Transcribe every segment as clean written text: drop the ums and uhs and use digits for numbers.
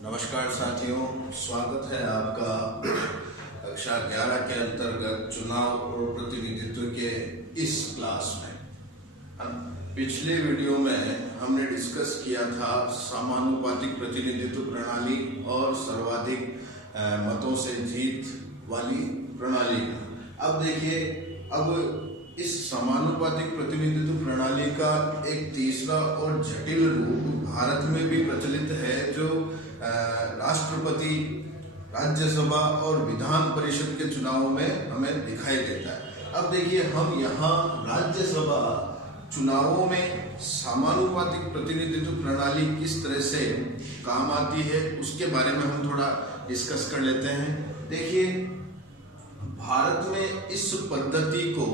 नमस्कार साथियों, स्वागत है आपका कक्षा 11 के अंतर्गत चुनाव और प्रतिनिधित्व के इस क्लास में। पिछले वीडियो में हमने डिस्कस किया था समानुपातिक प्रतिनिधित्व प्रणाली और सर्वाधिक मतों से जीत वाली प्रणाली। अब देखिए, अब इस समानुपातिक प्रतिनिधित्व प्रणाली का एक तीसरा और जटिल रूप भारत में भी प्रचलित है, जो राष्ट्रपति, राज्यसभा और विधान परिषद के चुनाव में हमें दिखाई देता है। अब देखिए, हम यहाँ राज्यसभा चुनावों में समानुपातिक प्रतिनिधित्व प्रणाली किस तरह से काम आती है उसके बारे में हम थोड़ा डिस्कस कर लेते हैं। देखिए, भारत में इस पद्धति को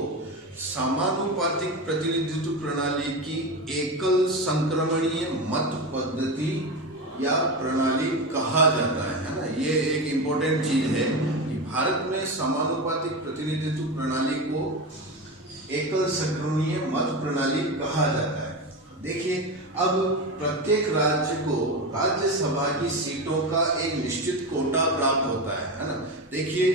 समानुपातिक प्रतिनिधित्व प्रणाली की एकल संक्रमणीय मत पद्धति या प्रणाली कहा जाता है ना। ये एक इम्पोर्टेंट चीज है कि भारत में समानुपातिक प्रतिनिधित्व प्रणाली को एकल संक्रमणीय मत प्रणाली कहा जाता है। देखिए, अब प्रत्येक राज्य को राज्यसभा की सीटों का एक निश्चित कोटा प्राप्त होता है ना। देखिए,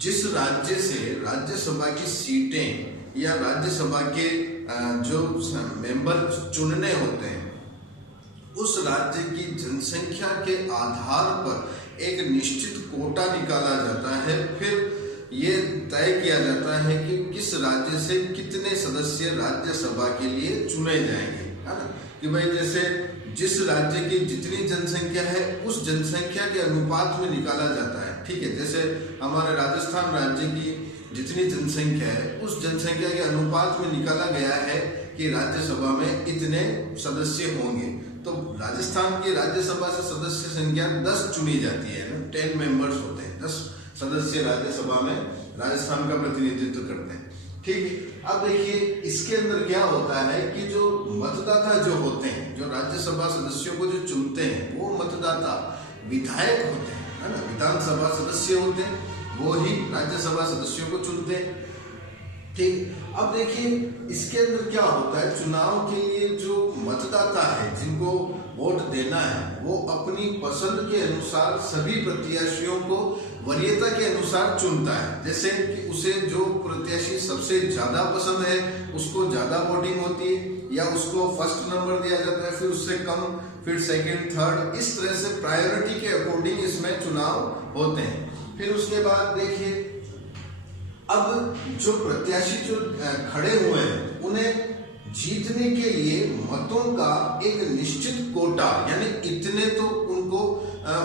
जिस राज्य से राज्यसभा की सीटें या राज्यसभा के जो मेंबर चुनने होते हैं, उस राज्य की जनसंख्या के आधार पर एक निश्चित कोटा निकाला जाता है। फिर ये तय किया जाता है कि किस राज्य से कितने सदस्य राज्यसभा के लिए चुने जाएंगे, है ना। कि भाई, जैसे जिस राज्य की जितनी जनसंख्या है उस जनसंख्या के अनुपात में निकाला जाता है। ठीक है, जैसे हमारे राजस्थान राज्य की जितनी जनसंख्या है उस जनसंख्या के अनुपात में निकाला गया है कि राज्यसभा में इतने सदस्य होंगे। तो राजस्थान की राज्यसभा से सदस्य संख्या 10 चुनी जाती है ना। 10 मेंबर्स होते हैं, 10 सदस्य राज्यसभा में राजस्थान का प्रतिनिधित्व करते हैं। ठीक, अब देखिए, इसके अंदर क्या होता है कि जो मतदाता जो होते हैं, जो राज्यसभा सदस्यों को जो चुनते हैं, वो मतदाता विधायक होते हैं, है ना। विधानसभा सदस्य होते हैं, वो ही राज्यसभा सदस्यों को चुनते हैं। ठीक, अब देखिए, इसके अंदर क्या होता है, चुनाव के लिए जो मतदाता है, जिनको वोट देना है, वो अपनी पसंद के अनुसार सभी प्रत्याशियों को वरीयता के अनुसार चुनता है। जैसे कि उसे जो प्रत्याशी सबसे ज्यादा पसंद है उसको ज्यादा वोटिंग होती है, या उसको फर्स्ट नंबर दिया जाता है, फिर उससे कम, फिर सेकंड, थर्ड, इस तरह से प्रायोरिटी के अकॉर्डिंग इसमें चुनाव होते हैं। फिर उसके बाद देखिए, अब जो प्रत्याशी जो खड़े हुए हैं, उन्हें जीतने के लिए मतों का एक निश्चित कोटा, यानी इतने तो उनको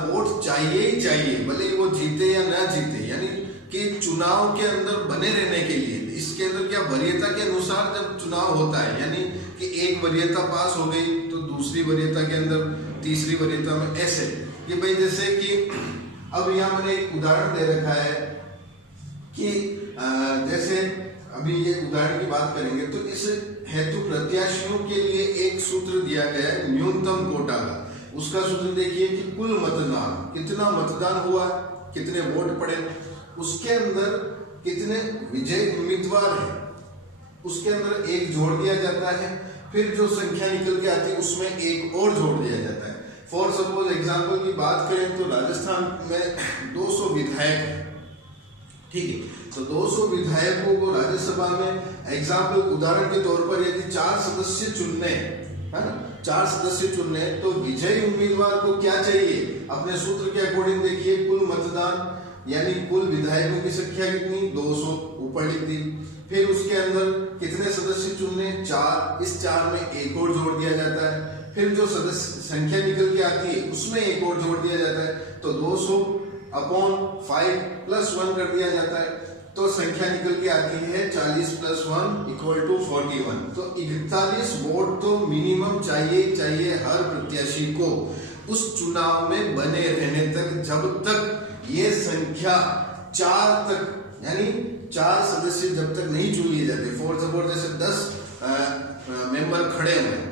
वोट चाहिए ही चाहिए, भले ही वो जीते या ना जीते, यानी कि चुनाव के अंदर बने रहने के लिए। इसके अंदर क्या, वरीयता के अनुसार जब चुनाव होता है, यानी कि एक वरीयता पास हो गई तो दूसरी वरीयता के अंदर, तीसरी वरीयता में, ऐसे कि भाई, जैसे कि अब यहाँ मैंने एक उदाहरण दे रखा है कि जैसे अभी ये उदाहरण की बात करेंगे तो इस हेतु प्रत्याशियों के लिए एक सूत्र दिया गया है न्यूनतम कोटा का। उसका सूत्र देखिए कि कुल मतदान, कितना मतदान हुआ, कितने वोट पड़े, उसके अंदर कितने विजयी उम्मीदवार हैं, उसके अंदर एक जोड़ दिया जाता है। फिर जो संख्या निकल के आती है उसमें एक और जोड़ दिया जाता है। फॉर सपोज एग्जाम्पल की बात करें तो राजस्थान में 200 विधायक है। ठीक है, तो 200 विधायकों को राज्यसभा में एग्जाम्पल, उदाहरण के तौर पर यदि 4 सदस्य चुनने, है ना, 4 सदस्य चुनने, तो विजयी उम्मीदवार को क्या चाहिए, अपने सूत्र के अकॉर्डिंग देखिए, कुल मतदान यानी कुल विधायकों की संख्या कितनी, 200, ऊपर लिख दी। फिर उसके अंदर कितने सदस्य चुनने, 4, इस 4 में एक और जोड़ दिया जाता है। फिर जो सदस्य संख्या निकल के आती है उसमें एक और जोड़ दिया जाता है, तो 200 अपॉन 5 प्लस 1 कर दिया जाता है, तो संख्या निकल के आती है 40 प्लस 1 इक्वल टू 41। तो 41 वोट तो मिनिमम चाहिए हर प्रत्याशी को उस चुनाव में बने रहने तक, जब तक ये संख्या 4 तक, यानी 4 सदस्य जब तक नहीं चुन लिए जाते। फॉर सपोज जैसे 10 मेंबर खड़े हुए हैं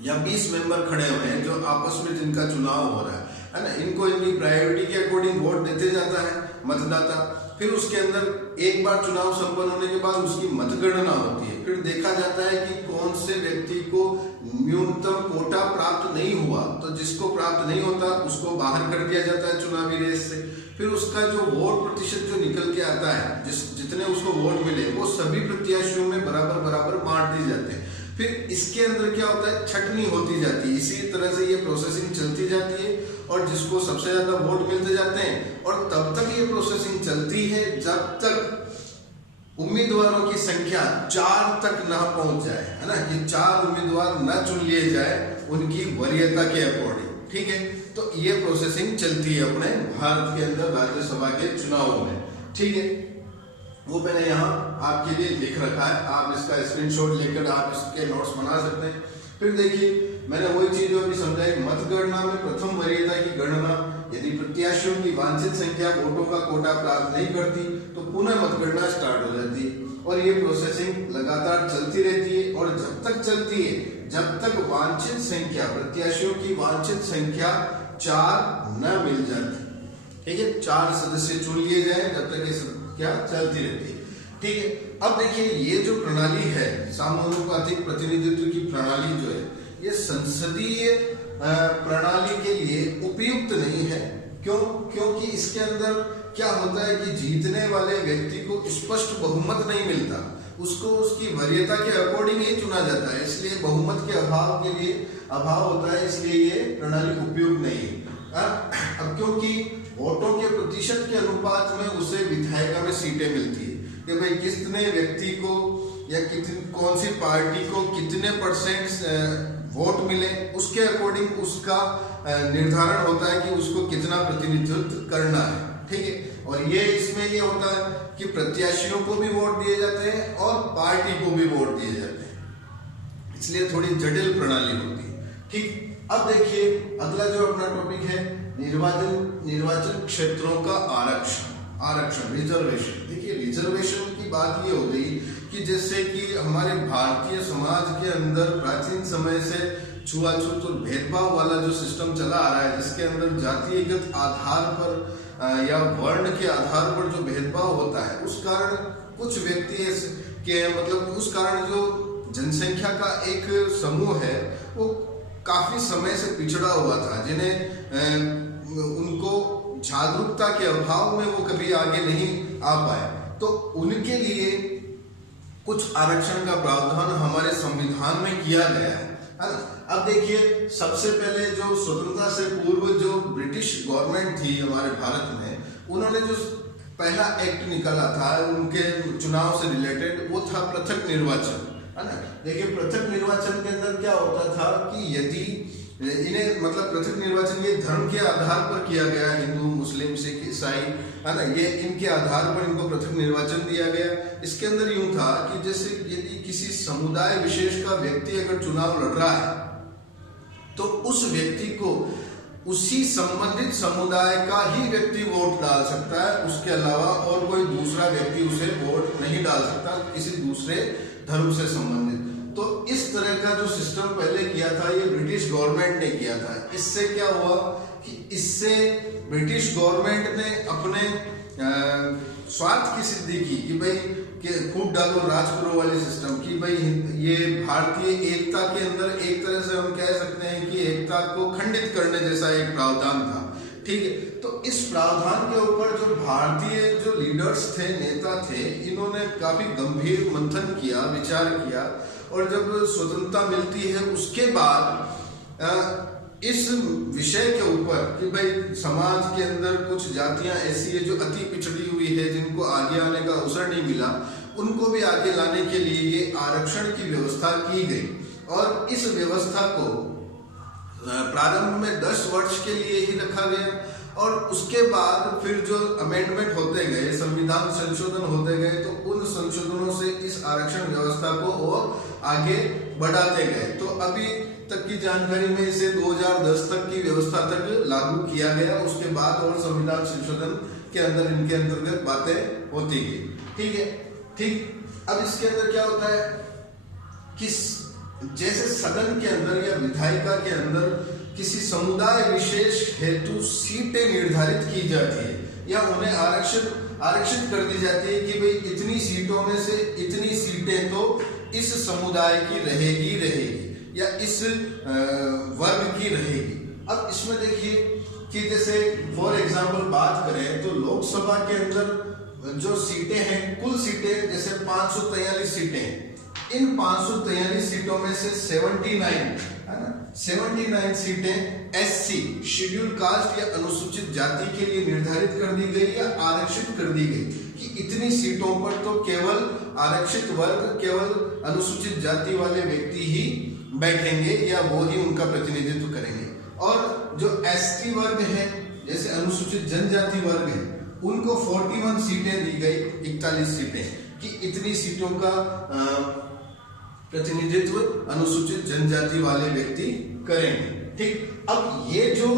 या 20 मेंबर खड़े हुए हैं जो आपस में जिनका चुनाव हो रहा है ना, इनको इनकी प्रायोरिटी के अकॉर्डिंग वोट देते जाता है मतदाता। फिर उसके अंदर एक बार चुनाव संपन्न होने के बाद उसकी मतगणना होती है। फिर देखा जाता है कि कौन से व्यक्ति को न्यूनतम कोटा प्राप्त नहीं हुआ, तो जिसको प्राप्त नहीं होता उसको बाहर कर दिया जाता है चुनावी रेस से। फिर उसका जो वोट प्रतिशत जो निकल के आता है, जितने उसको वोट मिले वो सभी प्रत्याशियों में बराबर बराबर बांट दिए जाते हैं। फिर इसके अंदर क्या होता है, छटनी होती जाती है। इसी तरह से ये प्रोसेसिंग चलती जाती है और जिसको सबसे ज्यादा वोट मिलते जाते हैं, और तब तक ये प्रोसेसिंग चलती है जब तक उम्मीदवारों की संख्या 4 तक ना पहुंच जाए, है ना, कि 4 उम्मीदवार न चुन लिए जाए उनकी वरीयता के अकॉर्डिंग। ठीक है, तो ये प्रोसेसिंग चलती है अपने भारत के अंदर राज्यसभा के चुनावों में। ठीक है, वो मैंने यहाँ आपके लिए लिख रखा है, आप इसका स्क्रीनशॉट लेकर आप इसके नोट्स बना सकते हैं। फिर देखिए, मैंने वही चीज अभी समझाई, मतगणना में प्रथम वरीयता की गणना, यदि प्रत्याशियों की वांछित संख्या वोटों का कोटा प्राप्त नहीं करती तो पुनः मतगणना स्टार्ट हो जाती है, और ये प्रोसेसिंग लगातार चलती रहती है। और जब तक चलती है जब तक वांछित संख्या, प्रत्याशियों की वांछित संख्या 4 न मिल जाती। ठीक है, 4 सदस्य चुन लिए जाए जब तक ये क्या चलती रहती है। ठीक है, अब देखिए ये जो प्रणाली है, समानुपातिक प्रतिनिधित्व की प्रणाली जो है, ये संसदीय प्रणाली के लिए उपयुक्त नहीं है। क्यों? क्योंकि इसके अंदर क्या होता है कि जीतने वाले व्यक्ति को स्पष्ट बहुमत नहीं मिलता, उसको उसकी वरीयता के अकॉर्डिंग ही चुना जाता है, इसलिए बहुमत के अभाव के लिए अभाव होता है, इसलिए ये प्रणाली उपयुक्त नहीं है। अब क्योंकि वोटों के प्रतिशत के अनुपात में उसे विधायिका में सीटें मिलती है कि भाई कितने व्यक्ति को या कौन सी पार्टी को कितने % वोट मिले, उसके अकॉर्डिंग उसका निर्धारण होता है कि उसको कितना प्रतिनिधित्व करना है। ठीक है, और ये इसमें ये होता है कि प्रत्याशियों को भी वोट दिए जाते हैं और पार्टी को भी वोट दिए जाते हैं, इसलिए थोड़ी जटिल प्रणाली होती है। ठीक, अब देखिए अगला जो अपना टॉपिक है, निर्वाचन क्षेत्रों का आरक्षण रिजर्वेशन। देखिए रिजर्वेशन की बात ये हो गई कि जैसे कि हमारे भारतीय समाज के अंदर प्राचीन समय से छुआछूत और भेदभाव वाला जो सिस्टम चला आ रहा है, जिसके अंदर जातिगत आधार पर या वर्ण के आधार पर जो भेदभाव होता है, उस कारण कुछ व्यक्ति के मतलब उस कारण जो जनसंख्या का एक समूह है वो काफी समय से पिछड़ा हुआ था, जिन्हें उनको जागरूकता के अभाव में वो कभी आगे नहीं आ पाए, तो उनके लिए कुछ आरक्षण का प्रावधान हमारे संविधान में किया गया है ना। अब देखिए सबसे पहले जो स्वतंत्रता से पूर्व जो ब्रिटिश गवर्नमेंट थी हमारे भारत में, उन्होंने जो पहला एक्ट निकाला था उनके चुनाव से रिलेटेड, वो था पृथक निर्वाचन, है ना। देखिए पृथक निर्वाचन के अंदर क्या होता था कि यदि इन्हें मतलब पृथक निर्वाचन ये धर्म के आधार पर किया गया, हिंदू मुस्लिम सिख ईसाई, है ना, ये इनके आधार पर इनको पृथक निर्वाचन दिया गया। इसके अंदर यूं था कि जैसे यदि किसी समुदाय विशेष का व्यक्ति अगर चुनाव लड़ रहा है तो उस व्यक्ति को उसी संबंधित समुदाय का ही व्यक्ति वोट डाल सकता है, उसके अलावा और कोई दूसरा व्यक्ति उसे वोट नहीं डाल सकता किसी दूसरे धर्म से संबंधित। तो इस तरह का जो सिस्टम पहले किया था ये ब्रिटिश गवर्नमेंट ने किया था। इससे क्या हुआ कि इससे ब्रिटिश गवर्नमेंट ने अपने स्वार्थ की सिद्धि की कि भाई कि फूट डालो राज करो वाली सिस्टम की, भाई ये भारतीय एकता के अंदर एक तरह से हम कह सकते हैं कि एकता को खंडित करने जैसा एक प्रावधान था। ठीक है, तो इस प्रावधान के ऊपर जो भारतीय जो लीडर्स थे, नेता थे, इन्होंने काफी गंभीर मंथन किया, विचार किया, और जब स्वतंत्रता मिलती है उसके बाद इस विषय के ऊपर कि भाई समाज के अंदर कुछ जातियां ऐसी है जो अति पिछड़ी हुई है, जिनको आगे आने का अवसर नहीं मिला, उनको भी आगे लाने के लिए ये आरक्षण की व्यवस्था की गई। और इस व्यवस्था को प्रारंभ में 10 वर्ष के लिए ही रखा गया, और उसके बाद फिर जो अमेंडमेंट होते गए, संविधान संशोधन होते गए, तो उन संशोधनों से इस आरक्षण व्यवस्था को और आगे बढ़ाते गए। तो अभी तक की जानकारी में इसे 2010 तक की व्यवस्था तक लागू किया गया, उसके बाद और संविधान संशोधन के अंदर इनके अंतर्गत बातें होती गई। ठीक है, ठीक। अब इसके अंदर क्या होता है कि जैसे सदन के अंदर या विधायिका के अंदर किसी समुदाय विशेष हेतु सीटें निर्धारित की जाती है या उन्हें आरक्षित कर दी जाती है कि भाई इतनी सीटों में से इतनी सीटें तो इस समुदाय की रहेगी या इस वर्ग की रहेगी। अब इसमें देखिए कि जैसे फॉर एग्जाम्पल बात करें तो लोकसभा के अंदर जो सीटें हैं, कुल सीटें जैसे 543 सीटें हैं, इन 543 सीटों में से 79 है ना, 79 सीटें एससी शेड्यूल कास्ट या अनुसूचित जाति के लिए निर्धारित कर दी गई या आरक्षित कर दी गई कि इतनी सीटों पर तो केवल आरक्षित वर्ग, केवल अनुसूचित जाति वाले व्यक्ति ही बैठेंगे या वो ही उनका प्रतिनिधित्व करेंगे। और जो एसटी वर्ग है, जैसे अनुसूचित जनजाति वर्ग है, उनको 41 सीटें दी गई, 41 सीटें कि इतनी सीटों का प्रतिनिधित्व अनुसूचित जनजाति वाले व्यक्ति करेंगे। ठीक, अब ये जो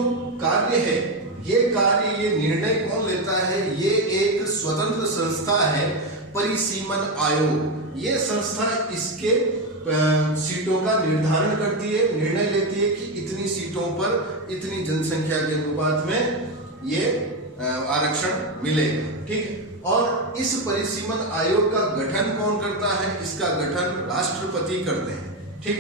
कार्य है, ये कार्य, ये निर्णय कौन लेता है? ये एक स्वतंत्र संस्था है, परिसीमन आयोग। ये संस्था इसके सीटों का निर्धारण करती है, निर्णय लेती है कि इतनी सीटों पर इतनी जनसंख्या के अनुपात में ये आरक्षण मिलेगा। ठीक है, और इस परिसीमन आयोग का गठन कौन करता है? इसका गठन राष्ट्रपति करते हैं। ठीक,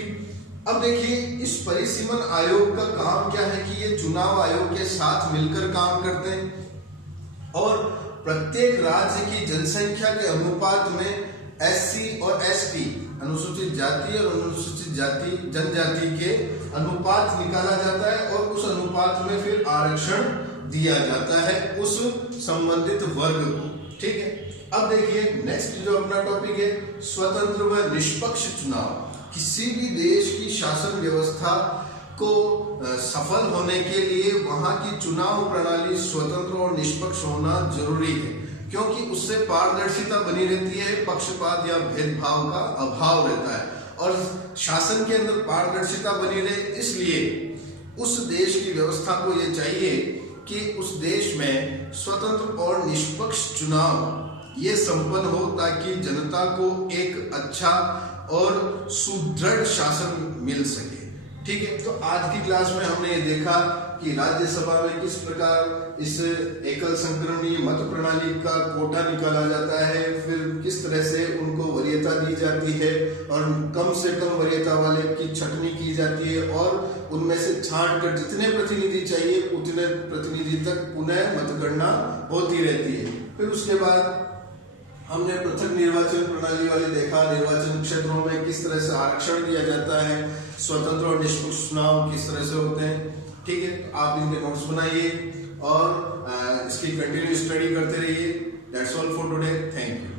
अब देखिए इस परिसीमन आयोग का काम क्या है कि ये चुनाव आयोग के साथ मिलकर काम करते हैं और प्रत्येक राज्य की जनसंख्या के अनुपात में एससी और एसटी, अनुसूचित जाति और अनुसूचित जाति जनजाति के अनुपात निकाला जाता है और उस अनुपात में फिर आरक्षण दिया जाता है उस संबंधित वर्ग को। ठीक है, अब देखिए नेक्स्ट जो अपना टॉपिक है, स्वतंत्र व निष्पक्ष चुनाव। किसी भी देश की शासन व्यवस्था को सफल होने के लिए वहां की चुनाव प्रणाली स्वतंत्र और निष्पक्ष होना जरूरी है, क्योंकि उससे पारदर्शिता बनी रहती है, पक्षपात या भेदभाव का अभाव रहता है। और शासन के अंदर पारदर्शिता बनी रहे, इसलिए उस देश की व्यवस्था को ये चाहिए कि उस देश में स्वतंत्र और निष्पक्ष चुनाव ये संपन्न हो, ताकि जनता को एक अच्छा और सुदृढ़ शासन मिल सके। ठीक है, तो आज की क्लास में हमने ये देखा कि राज्यसभा में किस प्रकार इस एकल संक्रमणीय मत प्रणाली का कोटा निकाला जाता है, फिर किस तरह से उनको वरीयता दी जाती है और कम से कम वरीयता वाले की छंटनी की जाती है और उनमें से छांट कर जितने प्रतिनिधि चाहिए उतने प्रतिनिधि तक पुनः मतगणना होती रहती है। फिर उसके बाद हमने पृथक निर्वाचन प्रणाली वाले देखा, निर्वाचन क्षेत्रों में किस तरह से आरक्षण दिया जाता है, स्वतंत्र और निष्पक्ष चुनाव किस तरह से होते हैं। ठीक है, आप इनके नोट्स बनाइए और इसकी कंटिन्यू स्टडी करते रहिए। That's all for today, thank you.